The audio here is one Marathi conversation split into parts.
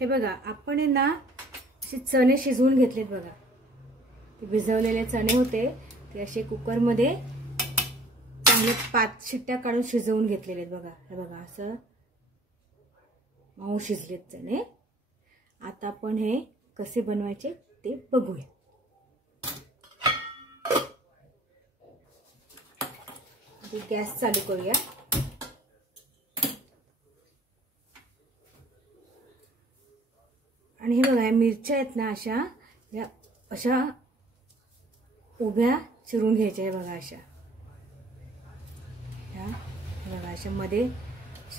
हे बघा आपण आहे ना असे चणे शिजवून घेतलेत बघा। ते भिजवलेले चणे होते ते असे कुकर मध्ये चांगले 5 शिट्ट्या काढून शिजवून घेतलेले आहेत बघा। हे बघा असं मऊ शिजलेत चणे। आता आपण हे कसे बनवायचे ते बघूया। गॅस चालू करूया आणि हे बघा मिरच्या आहेत ना अशा उभ्या चिरून घ्यायच्या। हे बघा अशा बघा अशा मध्ये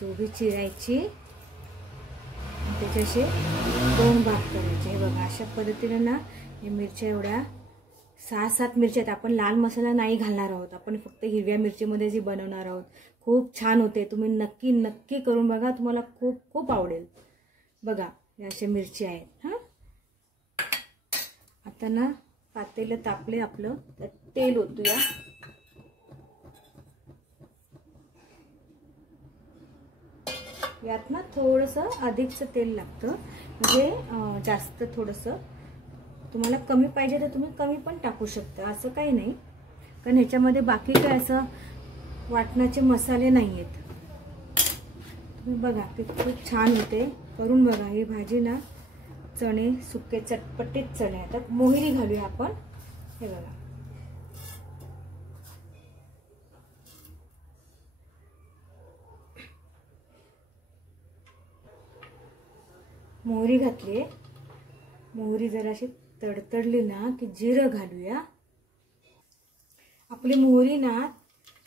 उभी चिरायची, त्याचे असे 2 भाग करायचे। हे बघा अशा पद्धतीने ना हे मिरच्या एवढ्या 6-7 मिरच्या आहेत। आपण लाल मसाला नाही घालणार आहोत, आपण फक्त हिरव्या मिरचीमध्ये जी बनवणार आहोत। खूप छान होते, तुम्ही नक्की करून बघा, तुम्हाला खूप आवडेल। बघा या अशा मिरची आहेत। आता ना पातेलं तापले आपलं, तेल ओतूया। यात ना थोडंसं अधिकचं तेल लागतं, म्हणजे जास्त थोडंसं तुम्हाला कमी पाहिजे तर तुम्ही कमी पण टाकू शकता, असं काही नाही। कारण ह्याच्यामध्ये बाकी काय असं वाटणाचे मसाले नाही आहेत। तुम्ही बघा ते खूप छान होते, करून बघा ही भाजी ना। चणे सुके चटपटीत चणे। आता मोहरी घालूया आपण। हे बघा मोहरी घातली। मोहरी जराशी तडतडली ना की जिरं घालूया। आपली मोहरी ना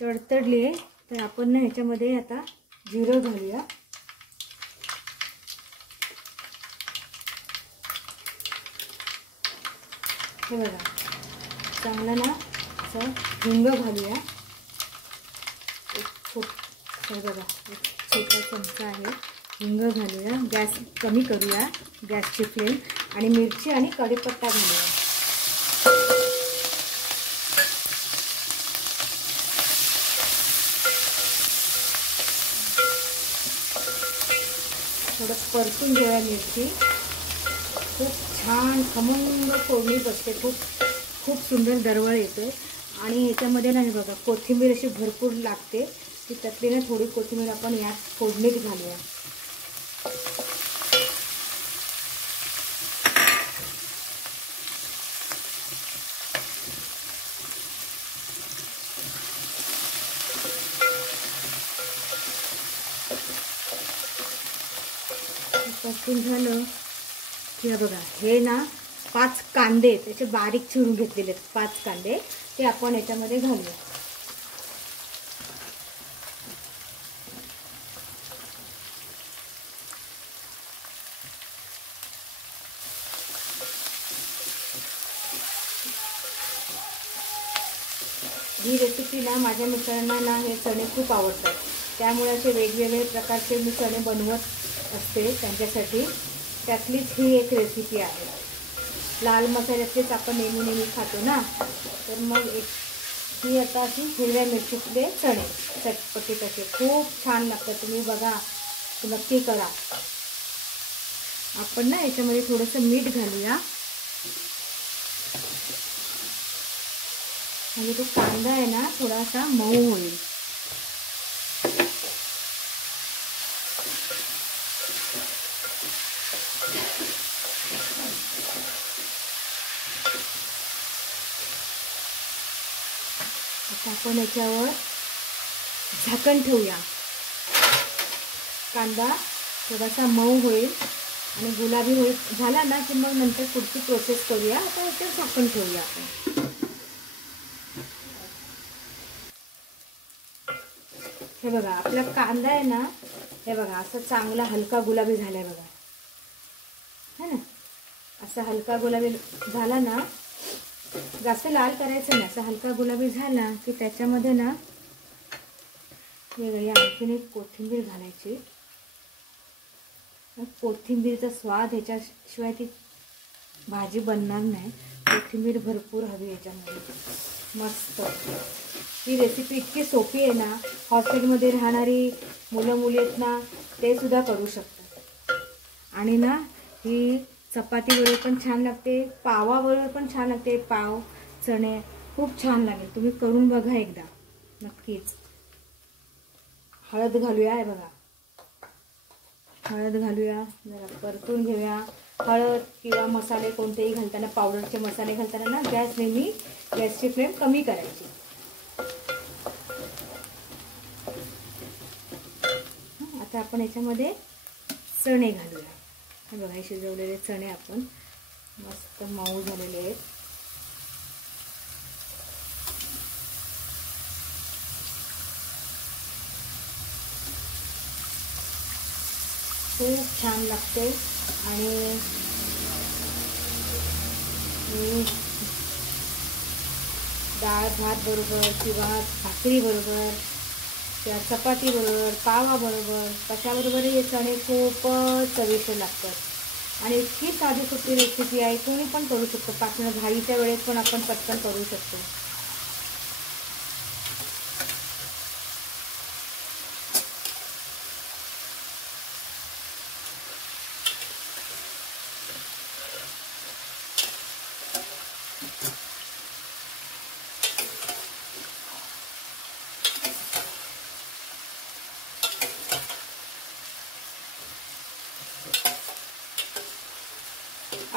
तडतडली तर आपण ना ह्याच्यामध्ये आता जिरं घालूया। हे बघा चांगला ना असं हिंग घालूया। हे बघा छोटा चमचा आहे हिंग घालूया। गॅस कमी करूया, गॅसची फ्लेम, आणि मिरची आणि कढीपत्ता घालूया। थोडं परतून घेऊया मिरची। खूप छान खमंग फोडणी बसते, खूप सुंदर दरवळ येते। आणि याच्यामध्ये नाही बघा कोथिंबीर अशी भरपूर लागते, ती त्यातली ना थोडी कोथिंबीर आपण यात फोडणीत घालूया। परतून झालं की बघा हे ना 5 कांदे त्याचे बारीक चिरून घेतलेले आहेत, 5 कांदे ते आपण याच्यामध्ये घालूया। ही रेसिपी ना माझ्या मित्रांना ना हे चणे खूप आवडतात, त्यामुळे असे वेगवेगळे प्रकारचे मी चणे बनवत असते त्यांच्यासाठी। त्यातलीच ही एक रेसिपी आहे। लाल मसाल्याचेच आपण नेहमी खातो ना, तर मग ही आता अशी हिरव्या मिरचीचे चणे चटपटीत असे खूप छान लागतात। तुम्ही बघा, नक्की करा। आपण ना याच्यामध्ये थोडंसं मीठ घालूया, म्हणजे तो कांदा आहे ना थोडासा मऊ होईल। आता आपण याच्यावर झाकण ठेवूया। कांदा थोडासा मऊ होईल आणि गुलाबी होईल झाला ना की मग नंतर पुढची प्रोसेस करूया। आता याच्यावर झाकण ठेवूया आपण। हे बघा आपला कांदा आहे ना, हे बघा असं चांगला हलका गुलाबी झालाय बघा, है ना। असा हलका गुलाबी झाला ना, जास्त लाल करायचं नाही, असा हलका गुलाबी झाला की त्याच्यामध्ये ना वेगळी आणखीन एक कोथिंबीर घालायची। कोथिंबीरचा स्वाद ह्याच्याशिवाय ती भाजी बनणार नाही। कोथिंबीर भरपूर हवी याच्यामध्ये, मस्त। ही रेसिपी इतकी सोपी आहे ना, हॉस्टेलमध्ये राहणारी मुलं मुली आहेत ना ते सुद्धा करू शकतात। आणि ना ही चपाती बरोबर पण छान लागते, पावा बरोबर पण छान लागते. पाव चणे खूप छान लागेल. तुम्ही करून बघा एकदा नक्कीच. हळद घालूया. आहे बघा, हळद घालूया, जरा परतून घेऊया. हळद किंवा मसाले कोणतेही घालताना, पावडरचे मसाले घालताना ना नेहमी गॅसची फ्लेम कमी करायची. आता आपण याच्यामध्ये चणे घालूया. हे बघा, हे शिजवलेले चणे आपण मस्त मऊ झालेले आहेत. खूप छान लागते. आणि डाळ भात बरोबर किंवा भाकरी बरोबर किंवा चपाती बरोबर, पावा बरोबर, कशाबरोबर हे चणे खूप चविष्ट लागतात. आणि इतकी साधी सोपी रेसिपी आहे, कोणी पण करू शकतो. 5 मिनिट घाईच्या वेळेत पण आपण पटकन करू शकतो.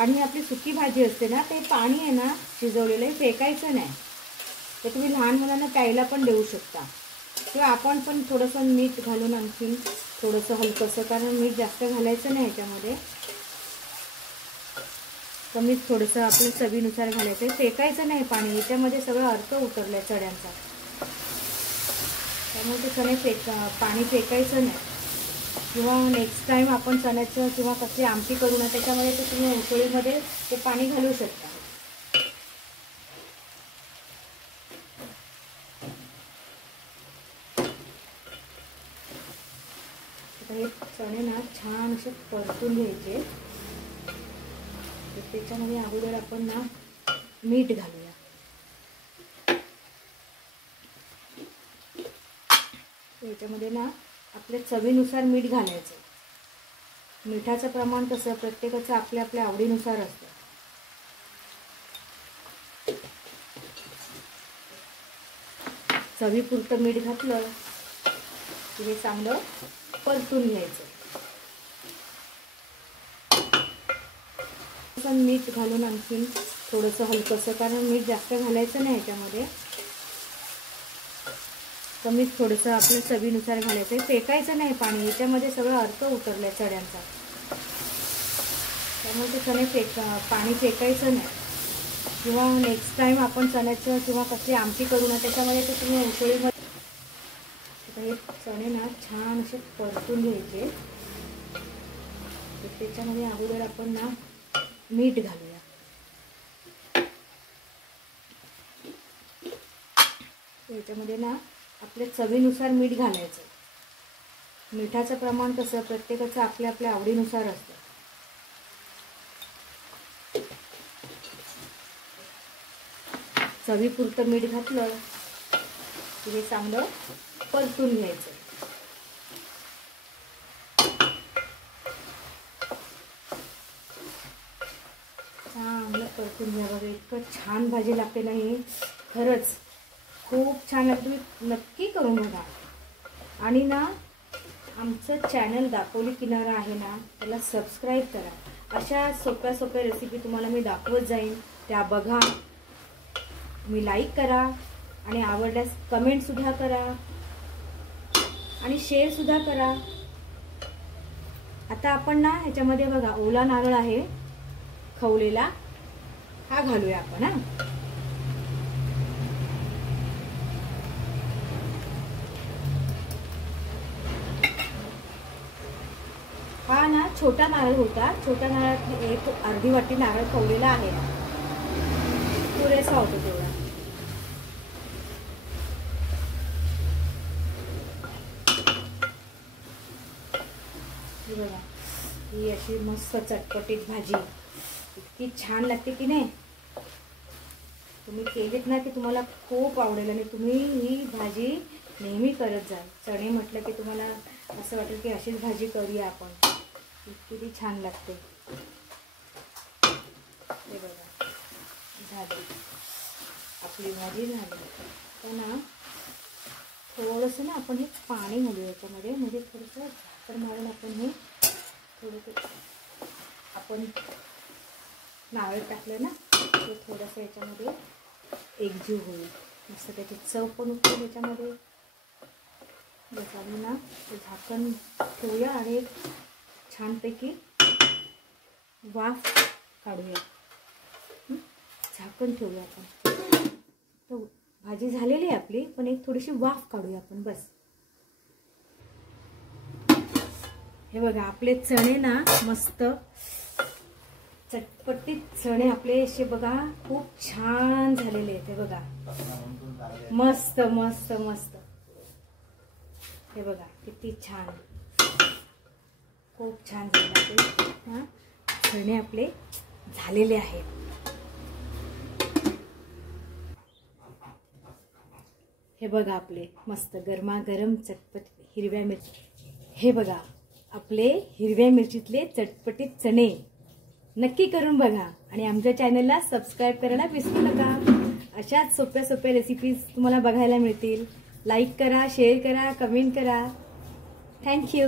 आणि आपली सुकी भाजी असते ना, ते पाणी आहे ना शिजवलेलं फेकायचं नाही. ते तुम्ही लहान मुलांना प्यायला पण देऊ शकता. किंवा आपण पण थोडंसं मीठ घालून आणखीन थोडंसं हलकंसं, कारण मीठ जास्त घालायचं नाही याच्यामध्ये, कमीच थोडंसं आपल्या चवीनुसार घालायचं. फेकायचं नाही पाणी, याच्यामध्ये सगळं अर्क उतरलाय चण्यांचा. त्यामुळे ते चणे पाणी फेकायचं नाही. किंवा नेक्स्ट टाइम आपण चण्याचं किंवा कसली आमटी करू ना, त्याच्यामध्ये ते तुम्ही उसळीमध्ये ते पाणी घालू शकता. आता हे चणे ना छान असे परतून घ्यायचे. त्याच्यामध्ये अगोदर आपण ना मीठ घालूया. याच्यामध्ये ना आपल्या चवीनुसार मीठ घालायचं. मिठाचं प्रमाण कसं प्रत्येकाचं आपल्या आपल्या आवडीनुसार असतं. चवीपुरतं मीठ घातलं की हे चांगलं परतून घ्यायचं. मीठ घालून आणखीन थोडंसं हलकंसं, कारण मीठ जास्त घालायचं नाही याच्यामध्ये, कमीच थोडंसं आपल्या चवीनुसार घालायचं. फेकायचं नाही पाणी, याच्यामध्ये सगळं अर्क उतरलाय चण्यांचा. त्यामुळे ते चणे पाणी फेकायचं नाही. किंवा नेक्स्ट टाइम आपण चण्याचं किंवा कसली आमटी करू ना, त्याच्यामध्ये ते तुम्ही उसळीमध्ये हे चणे ना छान असे परतून घ्यायचे. त्याच्यामध्ये अगोदर आपण ना मीठ घालूया. याच्यामध्ये ना आपल्या चवीनुसार मीठ घालायचं. मिठाचं प्रमाण कसं प्रत्येकाचं आपल्या आपल्या आवडीनुसार असतं. चवीपुरतं मीठ घातलं की हे चांगलं परतून घ्यायचं. चांगलं परतून घ्या. बघा इतकं छान भाजी लागते ना ही, खरंच खूप छान लागते. तुम्ही नक्की करून बघा. आणि ना आमचं चॅनल दापोली किनारा आहे ना, त्याला सबस्क्राईब करा. अशा सोप्या सोप्या रेसिपी तुम्हाला मी दाखवत जाईन, त्या बघा. तुम्ही लाईक करा आणि आवडल्यास कमेंटसुद्धा करा आणि शेअरसुद्धा करा. आता आपण ना ह्याच्यामध्ये बघा ओला नारळ आहे खवलेला, हा घालूया आपण. हा ना छोटा नारळ होता, छोट्या नारळात एक अर्धी वाटी नारळ खवलेला आहे, पुरेसा होतो तेवढा. बघा ही अशी मस्त चटपटीत भाजी इतकी छान लागते की नाही. तुम्ही केलीत ना की तुम्हाला खूप आवडेल आणि तुम्ही ही भाजी नेहमी करत जा. चणे म्हटलं की तुम्हाला असं वाटेल की अशीच भाजी करूया आपण, इतकी ती छान लागते. हे बघा झाली आपली भाजी झाली. तर ना थोडंसं ना आपण हे पाणी घालू याच्यामध्ये, म्हणजे थोडंसं झाकण मारून आपण हे थोडंसं आपण नारळ टाकलं ना ते थोडंसं याच्यामध्ये एकजीव होईल. मस्त त्याची चव पण उठते त्याच्यामध्ये. बस आम्ही ना ते झाकण ठेवूया आणि छानपैकी वाफ काढूया. झाकण ठेवूया आपण. तर भाजी झालेली आहे आपली, पण एक थोडीशी वाफ काढूया आपण बस. हे बघा आपले चणे ना मस्त चटपटीत चणे आपले असे बघा खूप छान झालेले आहेत. हे बघा मस्त मस्त मस्त. हे बघा किती छान, खूप छान झाले ते. हां चणे आपले झालेले आहेत. हे बघा आपले मस्त गरमागरम चटपट हिरव्या मिरची. हे बघा आपले हिरव्या मिरचीतले चटपटीत चणे नक्की करून बघा आणि आमच्या चॅनलला सबस्क्राईब करायला विसरू नका. अशाच सोप्या सोप्या रेसिपीज तुम्हाला बघायला मिळतील. लाईक करा, शेअर करा, कमेंट करा. थँक्यू.